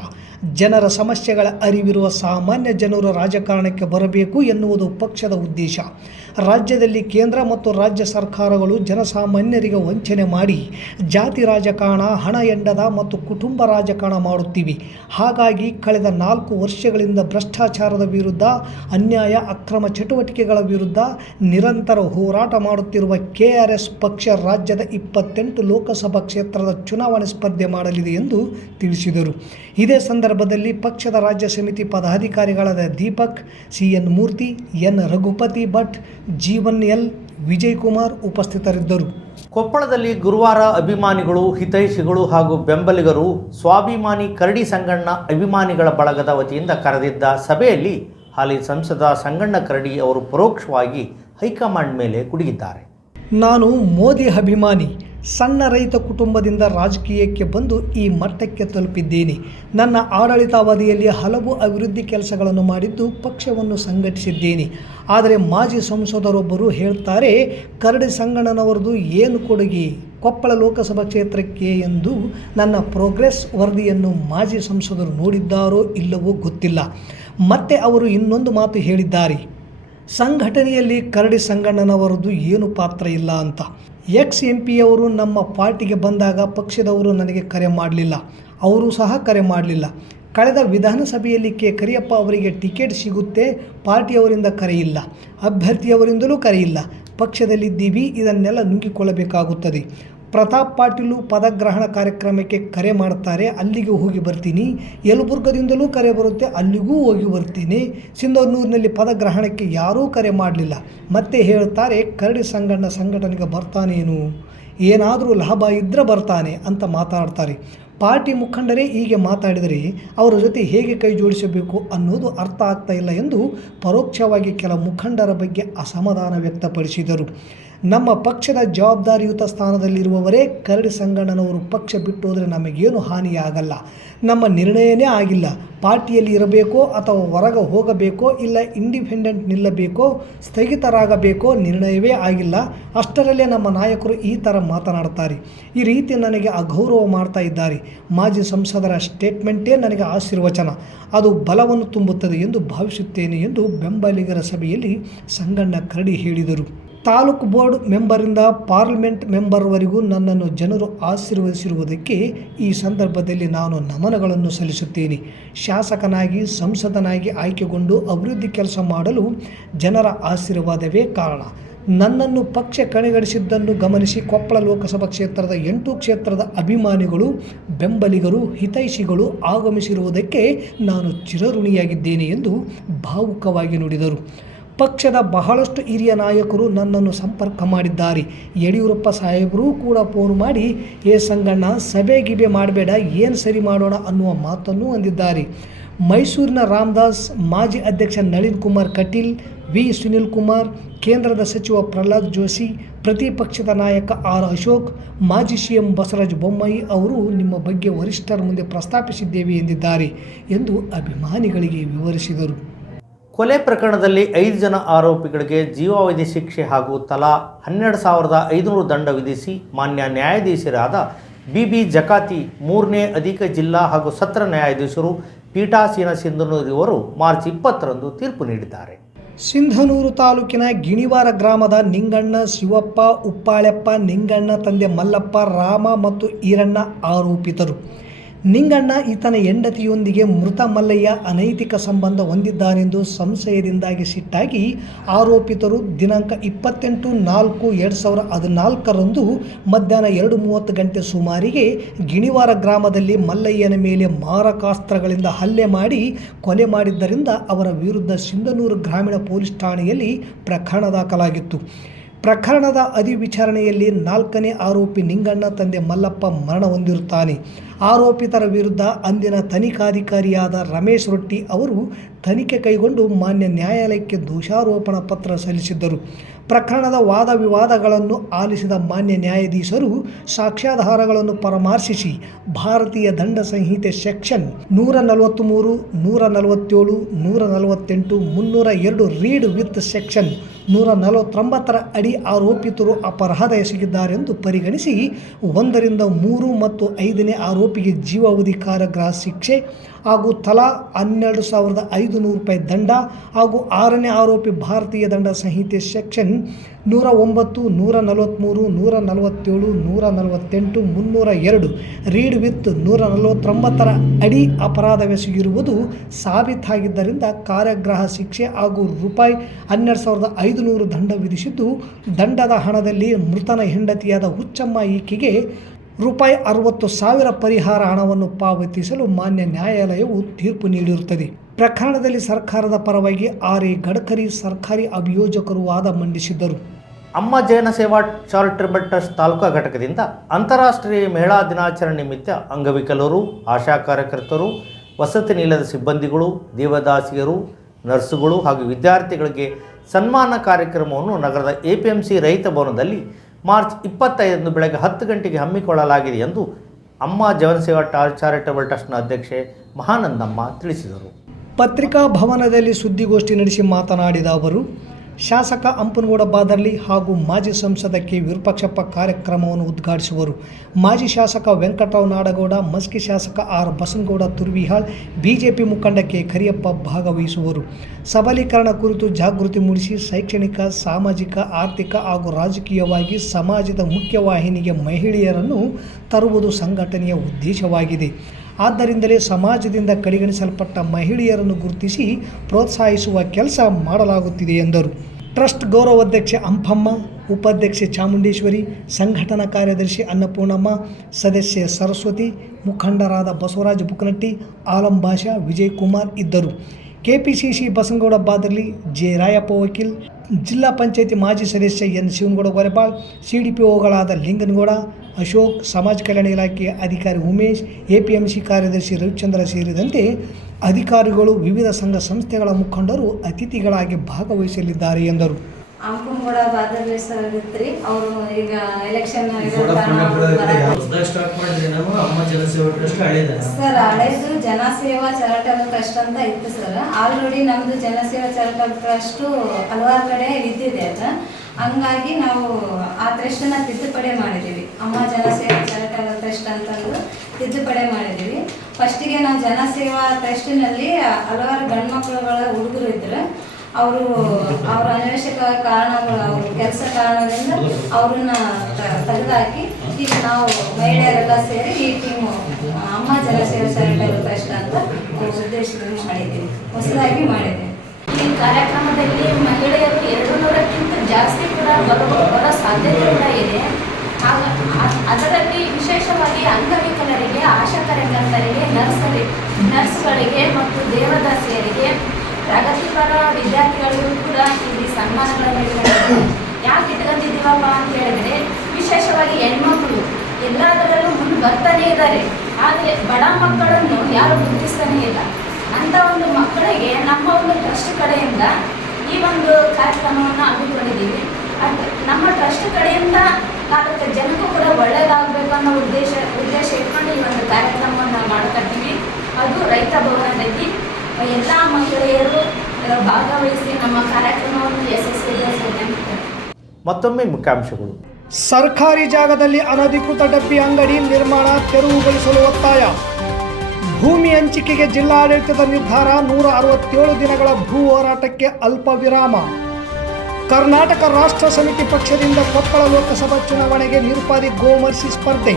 ಜನರ ಸಮಸ್ಯೆಗಳ ಅರಿವಿರುವ ಸಾಮಾನ್ಯ ಜನರು ರಾಜಕಾರಣಕ್ಕೆ ಬರಬೇಕು ಎನ್ನುವುದು ಪಕ್ಷದ ಉದ್ದೇಶ. ರಾಜ್ಯದಲ್ಲಿ ಕೇಂದ್ರ ಮತ್ತು ರಾಜ್ಯ ಸರ್ಕಾರಗಳು ಜನಸಾಮಾನ್ಯರಿಗೆ ವಂಚನೆ ಮಾಡಿ ಜಾತಿ ರಾಜಕಾರಣ, ಹಣ ಎಂಡದ ಮತ್ತು ಕುಟುಂಬ ರಾಜಕಾರಣ ಮಾಡುತ್ತಿವೆ. ಹಾಗಾಗಿ ಕಳೆದ ನಾಲ್ಕು ವರ್ಷಗಳಿಂದ ಭ್ರಷ್ಟಾಚಾರದ ವಿರುದ್ಧ, ಅನ್ಯಾಯ, ಅಕ್ರಮ ಚಟುವಟಿಕೆಗಳ ವಿರುದ್ಧ ನಿರಂತರ ಹೋರಾಟ ಮಾಡುತ್ತಿರುವ ಕೆ ಆರ್ ಪಕ್ಷ ರಾಜ್ಯದ ಇಪ್ಪತ್ತೆಂಟು ಲೋಕಸಭಾ ಕ್ಷೇತ್ರದ ಚುನಾವಣೆ ಸ್ಪರ್ಧೆ ಮಾಡಲಿದೆ ಎಂದು ತಿಳಿಸಿದರು. ಇದೇ ಸಂದರ್ಭದಲ್ಲಿ ಪಕ್ಷದ ರಾಜ್ಯ ಸಮಿತಿ ಪದಾಧಿಕಾರಿಗಳಾದ Deepak, C N Murthy, N Raghupathi Bhat Jeevan L Vijay Kumar ಉಪಸ್ಥಿತರಿದ್ದರು. ಕೊಪ್ಪಳದಲ್ಲಿ ಗುರುವಾರ ಅಭಿಮಾನಿಗಳು ಹಿತೈಷಿಗಳು ಹಾಗೂ ಬೆಂಬಲಿಗರು ಸ್ವಾಭಿಮಾನಿ ಕರಡಿ ಸಂಗಣ್ಣ ಅಭಿಮಾನಿಗಳ ಬಳಗದ ವತಿಯಿಂದ ಕರೆದಿದ್ದ ಸಭೆಯಲ್ಲಿ ಹಾಲಿ ಸಂಸದ ಸಂಗಣ್ಣ ಕರಡಿ ಅವರು ಪರೋಕ್ಷವಾಗಿ ಹೈಕಮಾಂಡ್ ಮೇಲೆ ಕುಡಿಗಿದ್ದಾರೆ ನಾನು ಮೋದಿ ಅಭಿಮಾನಿ. ಸಣ್ಣ ರೈತ ಕುಟುಂಬದಿಂದ ರಾಜಕೀಯಕ್ಕೆ ಬಂದು ಈ ಮಟ್ಟಕ್ಕೆ ತಲುಪಿದ್ದೇನೆ. ನನ್ನ ಆಡಳಿತಾವಧಿಯಲ್ಲಿ ಹಲವು ಅಭಿವೃದ್ಧಿ ಕೆಲಸಗಳನ್ನು ಮಾಡಿದ್ದು ಪಕ್ಷವನ್ನು ಸಂಘಟಿಸಿದ್ದೇನೆ. ಆದರೆ ಮಾಜಿ ಸಂಸದರೊಬ್ಬರು ಹೇಳ್ತಾರೆ, ಕರಡಿ ಸಂಗಣ್ಣನವರದು ಏನು ಕೊಡುಗೆ? ಕೊಪ್ಪಳ ಲೋಕಸಭಾ ಕ್ಷೇತ್ರಕ್ಕೆ ಎಂದು ನನ್ನ ಪ್ರೋಗ್ರೆಸ್ ವರದಿಯನ್ನು ಮಾಜಿ ಸಂಸದರು ನೋಡಿದ್ದಾರೋ ಇಲ್ಲವೋ ಗೊತ್ತಿಲ್ಲ. ಮತ್ತೆ ಅವರು ಇನ್ನೊಂದು ಮಾತು ಹೇಳಿದ್ದಾರೆ. ಸಂಘಟನೆಯಲ್ಲಿ ಕರಡಿ ಸಂಗಣ್ಣನವರದು ಏನು ಪಾತ್ರ ಇಲ್ಲ ಅಂತ. ಎಕ್ಸ್ ಎಂ ಪಿಯವರು ನಮ್ಮ ಪಾರ್ಟಿಗೆ ಬಂದಾಗ ಪಕ್ಷದವರು ನನಗೆ ಕರೆ ಮಾಡಲಿಲ್ಲ. ಅವರು ಸಹ ಕರೆ ಮಾಡಲಿಲ್ಲ. ಕಳೆದ ವಿಧಾನಸಭೆಯಲ್ಲಿ ಕೆ ಕರಿಯಪ್ಪ ಅವರಿಗೆ ಟಿಕೆಟ್ ಸಿಗುತ್ತೆ ಪಾರ್ಟಿಯವರಿಂದ ಕರೆಯಿಲ್ಲ ಅಭ್ಯರ್ಥಿಯವರಿಂದಲೂ ಕರೆಯಿಲ್ಲ ಪಕ್ಷದಲ್ಲಿದ್ದೀವಿ, ಇದನ್ನೆಲ್ಲ ನುಂಗಿಕೊಳ್ಳಬೇಕಾಗುತ್ತದೆ. ಪ್ರತಾಪ್ ಪಾಟೀಲು ಪದಗ್ರಹಣ ಕಾರ್ಯಕ್ರಮಕ್ಕೆ ಕರೆ ಮಾಡ್ತಾರೆ, ಅಲ್ಲಿಗೆ ಹೋಗಿ ಬರ್ತೀನಿ. ಯಲಬುರ್ಗದಿಂದಲೂ ಕರೆ ಬರುತ್ತೆ, ಅಲ್ಲಿಗೂ ಹೋಗಿ ಬರ್ತೀನಿ. ಸಿಂಧನೂರಿನಲ್ಲಿ ಪದಗ್ರಹಣಕ್ಕೆ ಯಾರೂ ಕರೆ ಮಾಡಲಿಲ್ಲ. ಮತ್ತೆ ಹೇಳ್ತಾರೆ, ಕರಡಿ ಸಂಗಣ್ಣ ಸಂಘಟನೆಗೆ ಬರ್ತಾನೇನು? ಏನಾದರೂ ಲಾಭ ಇದ್ದರೆ ಬರ್ತಾನೆ ಅಂತ ಮಾತಾಡ್ತಾರೆ. ಪಾರ್ಟಿ ಮುಖಂಡರೇ ಹೀಗೆ ಮಾತಾಡಿದರೆ ಅವರ ಜೊತೆ ಹೇಗೆ ಕೈ ಜೋಡಿಸಬೇಕು ಅನ್ನೋದು ಅರ್ಥ ಆಗ್ತಾ ಇಲ್ಲ ಎಂದು ಪರೋಕ್ಷವಾಗಿ ಕೆಲ ಮುಖಂಡರ ಬಗ್ಗೆ ಅಸಮಾಧಾನ ವ್ಯಕ್ತಪಡಿಸಿದರು. ನಮ್ಮ ಪಕ್ಷದ ಜವಾಬ್ದಾರಿಯುತ ಸ್ಥಾನದಲ್ಲಿರುವವರೇ ಕರಡಿ ಸಂಗಣ್ಣನವರು ಪಕ್ಷ ಬಿಟ್ಟು ಹೋದರೆ ನಮಗೇನು ಹಾನಿಯಾಗಲ್ಲ. ನಮ್ಮ ನಿರ್ಣಯನೇ ಆಗಿಲ್ಲ. ಪಾರ್ಟಿಯಲ್ಲಿ ಇರಬೇಕೋ ಅಥವಾ ಹೊರಗೆ ಹೋಗಬೇಕೋ ಇಲ್ಲ ಇಂಡಿಪೆಂಡೆಂಟ್ ನಿಲ್ಲಬೇಕೋ ಸ್ಥಗಿತರಾಗಬೇಕೋ ನಿರ್ಣಯವೇ ಆಗಿಲ್ಲ. ಅಷ್ಟರಲ್ಲೇ ನಮ್ಮ ನಾಯಕರು ಈ ಥರ ಮಾತನಾಡ್ತಾರೆ ಈ ರೀತಿ ನನಗೆ ಅಗೌರವ ಮಾಡ್ತಾ ಇದ್ದಾರೆ. ಮಾಜಿ ಸಂಸದರ ಸ್ಟೇಟ್ಮೆಂಟೇ ನನಗೆ ಆಶೀರ್ವಚನ. ಅದು ಬಲವನ್ನು ತುಂಬುತ್ತದೆ ಎಂದು ಭಾವಿಸುತ್ತೇನೆ ಎಂದು ಬೆಂಬಲಿಗರ ಸಭೆಯಲ್ಲಿ ಸಂಗಣ್ಣ ಕರಡಿ ಹೇಳಿದರು. ತಾಲೂಕು ಬೋರ್ಡ್ ಮೆಂಬರಿಂದ ಪಾರ್ಲಿಮೆಂಟ್ ಮೆಂಬರ್ವರೆಗೂ ನನ್ನನ್ನು ಜನರು ಆಶೀರ್ವದಿಸಿರುವುದಕ್ಕೆ ಈ ಸಂದರ್ಭದಲ್ಲಿ ನಾನು ನಮನಗಳನ್ನು ಸಲ್ಲಿಸುತ್ತೇನೆ. ಶಾಸಕನಾಗಿ, ಸಂಸದನಾಗಿ ಆಯ್ಕೆಗೊಂಡು ಅಭಿವೃದ್ಧಿ ಕೆಲಸ ಮಾಡಲು ಜನರ ಆಶೀರ್ವಾದವೇ ಕಾರಣ. ನನ್ನನ್ನು ಪಕ್ಷ ಕಡೆಗಣಿಸಿದ್ದನ್ನು ಗಮನಿಸಿ ಕೊಪ್ಪಳ ಲೋಕಸಭಾ ಕ್ಷೇತ್ರದ ಎಂಟು ಕ್ಷೇತ್ರದ ಅಭಿಮಾನಿಗಳು, ಬೆಂಬಲಿಗರು, ಹಿತೈಷಿಗಳು ಆಗಮಿಸಿರುವುದಕ್ಕೆ ನಾನು ಚಿರಋಣಿಯಾಗಿದ್ದೇನೆ ಎಂದು ಭಾವುಕವಾಗಿ ನುಡಿದರು. ಪಕ್ಷದ ಬಹಳಷ್ಟು ಹಿರಿಯ ನಾಯಕರು ನನ್ನನ್ನು ಸಂಪರ್ಕ ಮಾಡಿದ್ದಾರೆ. ಯಡಿಯೂರಪ್ಪ ಸಾಹೇಬರೂ ಕೂಡ ಫೋನ್ ಮಾಡಿ, ಏ ಸಂಗಣ್ಣ, ಸಭೆ ಗಿಬೆ ಮಾಡಬೇಡ, ಏನು ಸರಿ ಮಾಡೋಣ ಅನ್ನುವ ಮಾತನ್ನು ಅಂದಿದ್ದಾರೆ. ಮೈಸೂರಿನ ರಾಮದಾಸ್, ಮಾಜಿ ಅಧ್ಯಕ್ಷ ನಳಿನ್ ಕುಮಾರ್ ಕಟೀಲ್, ವಿ. ಸುನಿಲ್ ಕುಮಾರ್, ಕೇಂದ್ರದ ಸಚಿವ ಪ್ರಹ್ಲಾದ್ ಜೋಶಿ, ಪ್ರತಿಪಕ್ಷದ ನಾಯಕ ಆರ್. ಅಶೋಕ್, ಮಾಜಿ ಸಿ ಎಂ ಬಸವರಾಜ ಬೊಮ್ಮಾಯಿ ಅವರು ನಿಮ್ಮ ಬಗ್ಗೆ ವರಿಷ್ಠರ ಮುಂದೆ ಪ್ರಸ್ತಾಪಿಸಿದ್ದೇವೆ ಎಂದಿದ್ದಾರೆ ಎಂದು ಅಭಿಮಾನಿಗಳಿಗೆ ವಿವರಿಸಿದರು. ಕೊಲೆ ಪ್ರಕರಣದಲ್ಲಿ ಐದು ಜನ ಆರೋಪಿಗಳಿಗೆ ಜೀವಾವಧಿ ಶಿಕ್ಷೆ ಹಾಗೂ ತಲಾ ಹನ್ನೆರಡು ಸಾವಿರದ ಐದುನೂರು ದಂಡ ವಿಧಿಸಿ ಮಾನ್ಯ ನ್ಯಾಯಾಧೀಶರಾದ ಬಿ ಬಿ ಜಕಾತಿ ಮೂರನೇ ಅಧಿಕ ಜಿಲ್ಲಾ ಹಾಗೂ ಸತ್ರ ನ್ಯಾಯಾಧೀಶರು ಪೀಠಾಸೀನ ಸಿಂಧನೂರು ಇವರು ಮಾರ್ಚ್ ಇಪ್ಪತ್ತರಂದು ತೀರ್ಪು ನೀಡಿದ್ದಾರೆ. ಸಿಂಧನೂರು ತಾಲೂಕಿನ ಗಿಣಿವಾರ ಗ್ರಾಮದ ನಿಂಗಣ್ಣ ಶಿವಪ್ಪ, ಉಪ್ಪಾಳೆಪ್ಪ, ನಿಂಗಣ್ಣ, ತಂದೆ ಮಲ್ಲಪ್ಪ, ರಾಮ ಮತ್ತು ಈರಣ್ಣ ಆರೋಪಿತರು. ನಿಂಗಣ್ಣ ಈತನ ಹೆಂಡತಿಯೊಂದಿಗೆ ಮೃತ ಮಲ್ಲಯ್ಯ ಅನೈತಿಕ ಸಂಬಂಧ ಹೊಂದಿದ್ದಾನೆಂದು ಸಂಶಯದಿಂದಾಗಿ ಸಿಟ್ಟಾಗಿ ಆರೋಪಿತರು ದಿನಾಂಕ ಇಪ್ಪತ್ತೆಂಟು ನಾಲ್ಕು ಎರಡು ಸಾವಿರ ಹದಿನಾಲ್ಕರಂದು ಮಧ್ಯಾಹ್ನ ಎರಡು ಮೂವತ್ತು ಗಂಟೆ ಸುಮಾರಿಗೆ ಗಿಣಿವಾರ ಗ್ರಾಮದಲ್ಲಿ ಮಲ್ಲಯ್ಯನ ಮೇಲೆ ಮಾರಕಾಸ್ತ್ರಗಳಿಂದ ಹಲ್ಲೆ ಮಾಡಿ ಕೊಲೆ ಮಾಡಿದ್ದರಿಂದ ಅವರ ವಿರುದ್ಧ ಸಿಂಧನೂರು ಗ್ರಾಮೀಣ ಪೊಲೀಸ್ ಠಾಣೆಯಲ್ಲಿ ಪ್ರಕರಣ ದಾಖಲಾಗಿತ್ತು. ಪ್ರಕರಣದ ಅಧಿವಿಚಾರಣೆಯಲ್ಲಿ ನಾಲ್ಕನೇ ಆರೋಪಿ ನಿಂಗಣ್ಣ ತಂದೆ ಮಲ್ಲಪ್ಪ ಮರಣ ಹೊಂದಿರುತ್ತಾನೆ. ಆರೋಪಿತರ ವಿರುದ್ಧ ಅಂದಿನ ತನಿಖಾಧಿಕಾರಿಯಾದ ರಮೇಶ್ ರೊಟ್ಟಿ ಅವರು ತನಿಖೆ ಕೈಗೊಂಡು ಮಾನ್ಯ ನ್ಯಾಯಾಲಯಕ್ಕೆ ದೋಷಾರೋಪಣ ಪತ್ರ ಸಲ್ಲಿಸಿದ್ದರು. ಪ್ರಕರಣದ ವಾದ ವಿವಾದಗಳನ್ನು ಆಲಿಸಿದ ಮಾನ್ಯ ನ್ಯಾಯಾಧೀಶರು ಸಾಕ್ಷ್ಯಾಧಾರಗಳನ್ನು ಪರಾಮರ್ಶಿಸಿ ಭಾರತೀಯ ದಂಡ ಸಂಹಿತೆ ಸೆಕ್ಷನ್ ನೂರ ನಲವತ್ತ್ಮೂರು ನೂರ ನಲವತ್ತೇಳು, ನೂರ ನಲವತ್ತೆಂಟು, ಮುನ್ನೂರ ಎರಡು ರೀಡ್ ವಿತ್ ಸೆಕ್ಷನ್ ನೂರ ನಲವತ್ತೊಂಬತ್ತರ ಅಡಿ ಆರೋಪಿತರು ಅಪರಾಧ ಎಸಗಿದ್ದಾರೆಂದು ಪರಿಗಣಿಸಿ ಒಂದರಿಂದ ಮೂರು ಮತ್ತು ಐದನೇ ಆರೋಪಿಗೆ ಜೀವಾವಧಿ ಕಾರಾಗೃಹ ಶಿಕ್ಷೆ ಹಾಗೂ ತಲಾ ಹನ್ನೆರಡು ಸಾವಿರದ ಐದು ನೂರು ರೂಪಾಯಿ ದಂಡ ಹಾಗೂ ಆರನೇ ಆರೋಪಿ ಭಾರತೀಯ ದಂಡ ಸಂಹಿತೆ ಸೆಕ್ಷನ್ ನೂರ ಒಂಬತ್ತು, ನೂರ ನಲವತ್ತ್ಮೂರು ನೂರ ನಲವತ್ತೇಳು, ನೂರ ನಲವತ್ತೆಂಟು, ಮುನ್ನೂರ ಎರಡು ರೀಡ್ ವಿತ್ ನೂರ ನಲವತ್ತೊಂಬತ್ತರ ಅಡಿ ಅಪರಾಧವೆಸಗಿರುವುದು ಸಾಬೀತಾಗಿದ್ದರಿಂದ ಕಾರಾಗೃಹ ಶಿಕ್ಷೆ ಹಾಗೂ ರೂಪಾಯಿ ಹನ್ನೆರಡು ಸಾವಿರದ ಐದು ನೂರು ದಂಡ ವಿಧಿಸಿದ್ದು, ದಂಡದ ಹಣದಲ್ಲಿ ಮೃತನ ಹೆಂಡತಿಯಾದ ಹುಚ್ಚಮ್ಮ ಈಕೆಗೆ ರೂಪಾಯಿ ಅರವತ್ತು ಸಾವಿರ ಪರಿಹಾರ ಹಣವನ್ನು ಪಾವತಿಸಲು ಮಾನ್ಯ ನ್ಯಾಯಾಲಯವು ತೀರ್ಪು ನೀಡಿರುತ್ತದೆ. ಪ್ರಕರಣದಲ್ಲಿ ಸರ್ಕಾರದ ಪರವಾಗಿ ಆರ್ ಎ ಗಡ್ಕರಿ ಸರ್ಕಾರಿ ಅಭಿಯೋಜಕರು ವಾದ ಮಂಡಿಸಿದ್ದರು. ಅಮ್ಮ ಜೈನ ಸೇವಾ ಚಾರಿಟಬಲ್ ಟ್ರಸ್ಟ್ ತಾಲೂಕಾ ಘಟಕದಿಂದ ಅಂತಾರಾಷ್ಟ್ರೀಯ ಮಹಿಳಾ ದಿನಾಚರಣೆ ನಿಮಿತ್ತ ಅಂಗವಿಕಲರು, ಆಶಾ ಕಾರ್ಯಕರ್ತರು, ವಸತಿ ನಿಲಯದ ಸಿಬ್ಬಂದಿಗಳು, ದೇವದಾಸಿಯರು, ನರ್ಸುಗಳು ಹಾಗೂ ವಿದ್ಯಾರ್ಥಿಗಳಿಗೆ ಸನ್ಮಾನ ಕಾರ್ಯಕ್ರಮವನ್ನು ನಗರದ ಎ ಪಿ ಎಂ ಸಿ ರೈತ ಭವನದಲ್ಲಿ ಮಾರ್ಚ್ ಇಪ್ಪತ್ತೈದರಂದು ಬೆಳಗ್ಗೆ ಹತ್ತು ಗಂಟೆಗೆ ಹಮ್ಮಿಕೊಳ್ಳಲಾಗಿದೆ ಎಂದು ಅಮ್ಮ ಜವನ ಸೇವಾ ಟಾ- ಚಾರಿಟಬಲ್ ಟ್ರಸ್ಟ್ನ ಅಧ್ಯಕ್ಷೆ ಮಹಾನಂದಮ್ಮ ತಿಳಿಸಿದರು. ಪತ್ರಿಕಾ ಭವನದಲ್ಲಿ ಸುದ್ದಿಗೋಷ್ಠಿ ನಡೆಸಿ ಮಾತನಾಡಿದ ಅವರು ಶಾಸಕ ಅಂಪನಗೌಡ ಬಾದರ್ಲಿ ಹಾಗೂ ಮಾಜಿ ಸಂಸದ ಕೆ ವಿರೂಪಾಕ್ಷಪ್ಪ ಕಾರ್ಯಕ್ರಮವನ್ನು ಉದ್ಘಾಟಿಸುವರು. ಮಾಜಿ ಶಾಸಕ ವೆಂಕಟರಾವ್ ನಾಡಗೌಡ, ಮಸ್ಕಿ ಶಾಸಕ ಆರ್ ಬಸನಗೌಡ, ತುರ್ವಿಹಾಳ್, ಬಿಜೆಪಿ ಮುಖಂಡ ಕೆ ಕರಿಯಪ್ಪ ಭಾಗವಹಿಸುವರು. ಸಬಲೀಕರಣ ಕುರಿತು ಜಾಗೃತಿ ಮೂಡಿಸಿ ಶೈಕ್ಷಣಿಕ, ಸಾಮಾಜಿಕ, ಆರ್ಥಿಕ ಹಾಗೂ ರಾಜಕೀಯವಾಗಿ ಸಮಾಜದ ಮುಖ್ಯವಾಹಿನಿಗೆ ಮಹಿಳೆಯರನ್ನು ತರುವುದು ಸಂಘಟನೆಯ ಉದ್ದೇಶವಾಗಿದೆ. ಆದ್ದರಿಂದಲೇ ಸಮಾಜದಿಂದ ಕಡೆಗಣಿಸಲ್ಪಟ್ಟ ಮಹಿಳೆಯರನ್ನು ಗುರುತಿಸಿ ಪ್ರೋತ್ಸಾಹಿಸುವ ಕೆಲಸ ಮಾಡಲಾಗುತ್ತಿದೆ ಎಂದರು. ಟ್ರಸ್ಟ್ ಗೌರವಾಧ್ಯಕ್ಷೆ ಅಂಪಮ್ಮ ಉಪಾಧ್ಯಕ್ಷೆ ಚಾಮುಂಡೇಶ್ವರಿ, ಸಂಘಟನಾ ಕಾರ್ಯದರ್ಶಿ ಅನ್ನಪೂರ್ಣಮ್ಮ, ಸದಸ್ಯೆ ಸರಸ್ವತಿ, ಮುಖಂಡರಾದ ಬಸವರಾಜ ಬುಕನಟ್ಟಿ ಆಲಂ ಭಾಷಾ ವಿಜಯ್ ಕುಮಾರ್ ಇದ್ದರು. ಕೆಪಿಸಿಸಿ ಬಸನಗೌಡ ಬಾದರ್ಲಿ, ಜೆ ರಾಯಪ್ಪ ವಕೀಲ್ ಜಿಲ್ಲಾ ಪಂಚಾಯತಿ ಮಾಜಿ ಸದಸ್ಯ N Shivanagouda Gorebal C D P ಒಗಳಾದ Linganagouda, Ashok, ಸಮಾಜ ಕಲ್ಯಾಣ ಇಲಾಖೆ ಅಧಿಕಾರಿ ಉಮೇಶ್, ಎಪಿಎಂಸಿ ಕಾರ್ಯದರ್ಶಿ ರವಿಚಂದ್ರ ಸೇರಿದಂತೆ ಅಧಿಕಾರಿಗಳು ವಿವಿಧ ಸಂಘ ಸಂಸ್ಥೆಗಳ ಮುಖಂಡರು ಅತಿಥಿಗಳಾಗಿ ಭಾಗವಹಿಸಲಿದ್ದಾರೆ ಎಂದರು. ಅಂಕುಂಗೂಡ ಬಾದರ್ಲಿ ಸರ್ ಅವರು ಈಗ ಎಲೆಕ್ಷನ್ ಸರ್ ಹಳೇದು ಜನಸೇವಾ ಚಾರಿಟಬಲ್ ಟ್ರಸ್ಟ್ ಅಂತ ಇತ್ತು ಸರ್. ಆಲ್ರೆಡಿ ನಮ್ದು ಜನಸೇವಾ ಚಾರಿಟಬಲ್ ಟ್ರಸ್ಟ್ ಹಲವಾರು ಕಡೆ ಇದ್ದಿದೆ ಅದ. ಹಂಗಾಗಿ ನಾವು ಆ ಟ್ರಸ್ಟನ್ನ ತಿದ್ದುಪಡಿ ಮಾಡಿದೀವಿ. ಅಮ್ಮ ಜನಸೇವಾ ಚಾರಿಟಬಲ್ ಟ್ರಸ್ಟ್ ಅಂತಂದು ತಿದ್ದುಪಡಿ ಮಾಡಿದೀವಿ. ಫಸ್ಟಿಗೆ ನಾವು ಜನಸೇವಾ ಟ್ರಸ್ಟಿನಲ್ಲಿ ಹಲವಾರು ಗಂಡು ಮಕ್ಕಳುಗಳ ಹುಡುಗರು ಇದ್ರು. ಅವರು ಅವರ ಅನ್ವೇಷಕ ಕಾರಣಗಳು, ಅವ್ರ ಕೆಲಸ ಕಾರಣದಿಂದ ಅವ್ರನ್ನ ತೆಗೆದಾಕಿ ಈಗ ನಾವು ಮಹಿಳೆಯರೆಲ್ಲ ಸೇರಿ ಈ ಟೀಮ್ ಅಮ್ಮ ಜನಸೇವಾ ಚಾರಿಟಬಲ್ ಟ್ರಸ್ಟ್ ಅಂತ ಉದ್ದೇಶದಿಂದ ಮಾಡಿದ್ದೀವಿ. ಹೊಸದಾಗಿ ಮಾಡಿದ್ದೀವಿ. ಈ ಕಾರ್ಯಕ್ರಮದಲ್ಲಿ ಮಹಿಳೆಯರು ಎರಡು ನೂರಕ್ಕಿಂತ ಜಾಸ್ತಿ ಕೂಡ ಬರುವ ಬರೋ ಸಾಧ್ಯತೆ ಕೂಡ ಇದೆ. ಅದರಲ್ಲಿ ವಿಶೇಷವಾಗಿ ಅಂಗವಿಕಲರಿಗೆ ಆಶಾ ಕಾರ್ಯಕರ್ತರಿಗೆ ನರ್ಸರಿ, ನರ್ಸ್ಗಳಿಗೆ ಮತ್ತು ದೇವದಾಸಿಯರಿಗೆ ಪ್ರಗತಿಪರ ವಿದ್ಯಾರ್ಥಿಗಳಿಗೂ ಕೂಡ ಇಲ್ಲಿ ಸನ್ಮಾನಗಳನ್ನು ಯಾಕೆ ಇಟ್ಕೊಂಡಿದ್ದೀವಪ್ಪ ಅಂತ ಹೇಳಿದ್ರೆ, ವಿಶೇಷವಾಗಿ ಹೆಣ್ಮಕ್ಳು. ಎಲ್ಲದರಲ್ಲೂ ಮುಂದೆ ಬರ್ತಾನೆ ಇದ್ದಾರೆ. ಆದರೆ ಬಡ ಮಕ್ಕಳನ್ನು ಯಾರು ಗುರುತಿಸ್ತಾನೆ ಇಲ್ಲ. ಅಂತ ಒಂದು ಮಕ್ಕಳಿಗೆ ನಮ್ಮ ಒಂದು ಟ್ರಸ್ಟ್ ಕಡೆಯಿಂದ ಈ ಒಂದು ಕಾರ್ಯಕ್ರಮವನ್ನು ಹಮ್ಮಿಕೊಂಡಿದ್ದೀವಿ. ಅದು ನಮ್ಮ ಟ್ರಸ್ಟ್ ಕಡೆಯಿಂದ ನಾಲ್ಕು ಜನಕ್ಕೂ ಕೂಡ ಒಳ್ಳೆಯದಾಗಬೇಕು ಅನ್ನೋ ಉದ್ದೇಶ ಉದ್ದೇಶ ಇಟ್ಕೊಂಡು ಈ ಒಂದು ಕಾರ್ಯಕ್ರಮವನ್ನು ಮಾಡ್ಕೊಳ್ತೀವಿ ಅದು ರೈತ ಭವನದಲ್ಲಿ ಎಲ್ಲ ಮಹಿಳೆಯರು ಭಾಗವಹಿಸಿ ನಮ್ಮ ಕಾರ್ಯಕ್ರಮವನ್ನು ಮತ್ತೊಮ್ಮೆ ಮುಖ್ಯಾಂಶಗಳು. ಸರ್ಕಾರಿ ಜಾಗದಲ್ಲಿ ಅನಧಿಕೃತ ಡಬ್ಬಿ ಅಂಗಡಿ ನಿರ್ಮಾಣ ತೆರವುಗೊಳಿಸಲು ಒತ್ತಾಯ. ಭೂಮಿ ಹಂಚಿಕೆಗೆ ಜಿಲ್ಲಾಡಳಿತದ ನಿರ್ಧಾರ ನೂರ ಅರವತ್ತೇಳು ದಿನಗಳ ಭೂ ಹೋರಾಟಕ್ಕೆ ಅಲ್ಪ ವಿರಾಮ. ಕರ್ನಾಟಕ ರಾಷ್ಟ್ರ ಸಮಿತಿ ಪಕ್ಷದಿಂದ ಕೊಪ್ಪಳ ಲೋಕಸಭಾ ಚುನಾವಣೆಗೆ ನಿರುಪಾದಿ ಗೋಮರ್ಸಿ ಸ್ಪರ್ಧೆ.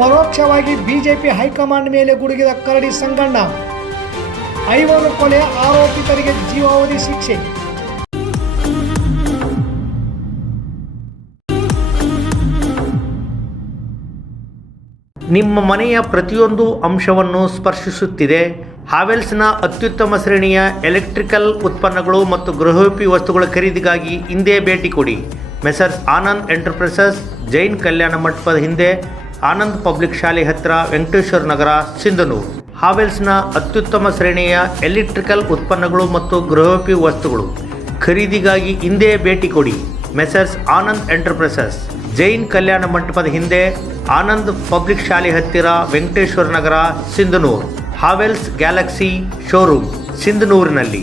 ಪರೋಕ್ಷವಾಗಿ ಬಿಜೆಪಿ ಹೈಕಮಾಂಡ್ ಮೇಲೆ ಗುಡುಗಿದ ಕರಡಿ ಸಂಗಣ್ಣ. ಐವರು ಕೊಲೆ ಆರೋಪಿತರಿಗೆ ಜೀವಾವಧಿ ಶಿಕ್ಷೆ. ನಿಮ್ಮ ಮನೆಯ ಪ್ರತಿಯೊಂದು ಅಂಶವನ್ನು ಸ್ಪರ್ಶಿಸುತ್ತಿದೆ. ಹಾವೆಲ್ಸ್ನ ಅತ್ಯುತ್ತಮ ಶ್ರೇಣಿಯ ಎಲೆಕ್ಟ್ರಿಕಲ್ ಉತ್ಪನ್ನಗಳು ಮತ್ತು ಗೃಹೋಪಿ ವಸ್ತುಗಳ ಖರೀದಿಗಾಗಿ ಹಿಂದೆ ಭೇಟಿ ಕೊಡಿ. ಮೆಸರ್ಸ್ ಆನಂದ್ ಎಂಟರ್ಪ್ರೈಸಸ್, ಜೈನ್ ಕಲ್ಯಾಣ ಮಂಟಪದ ಹಿಂದೆ, ಆನಂದ್ ಪಬ್ಲಿಕ್ ಶಾಲೆ ಹತ್ತಿರ ವೆಂಕಟೇಶ್ವರ ನಗರ, ಸಿಂಧನೂರು. ಹಾವೆಲ್ಸ್ನ ಅತ್ಯುತ್ತಮ ಶ್ರೇಣಿಯ ಎಲೆಕ್ಟ್ರಿಕಲ್ ಉತ್ಪನ್ನಗಳು ಮತ್ತು ಗೃಹೋಪಿ ವಸ್ತುಗಳು. ಖರೀದಿಗಾಗಿ ಹಿಂದೆ ಭೇಟಿ ಕೊಡಿ. Messrs Anand enterprises. ಜೈನ್ ಕಲ್ಯಾಣ ಮಂಟಪದ ಹಿಂದೆ ಆನಂದ್ ಪಬ್ಲಿಕ್ ಶಾಲೆ ಹತ್ತಿರ Venkateshwara Nagar, Sindhanur. Havells Galaxy showroom, ಸಿಂಧನೂರಿನಲ್ಲಿ.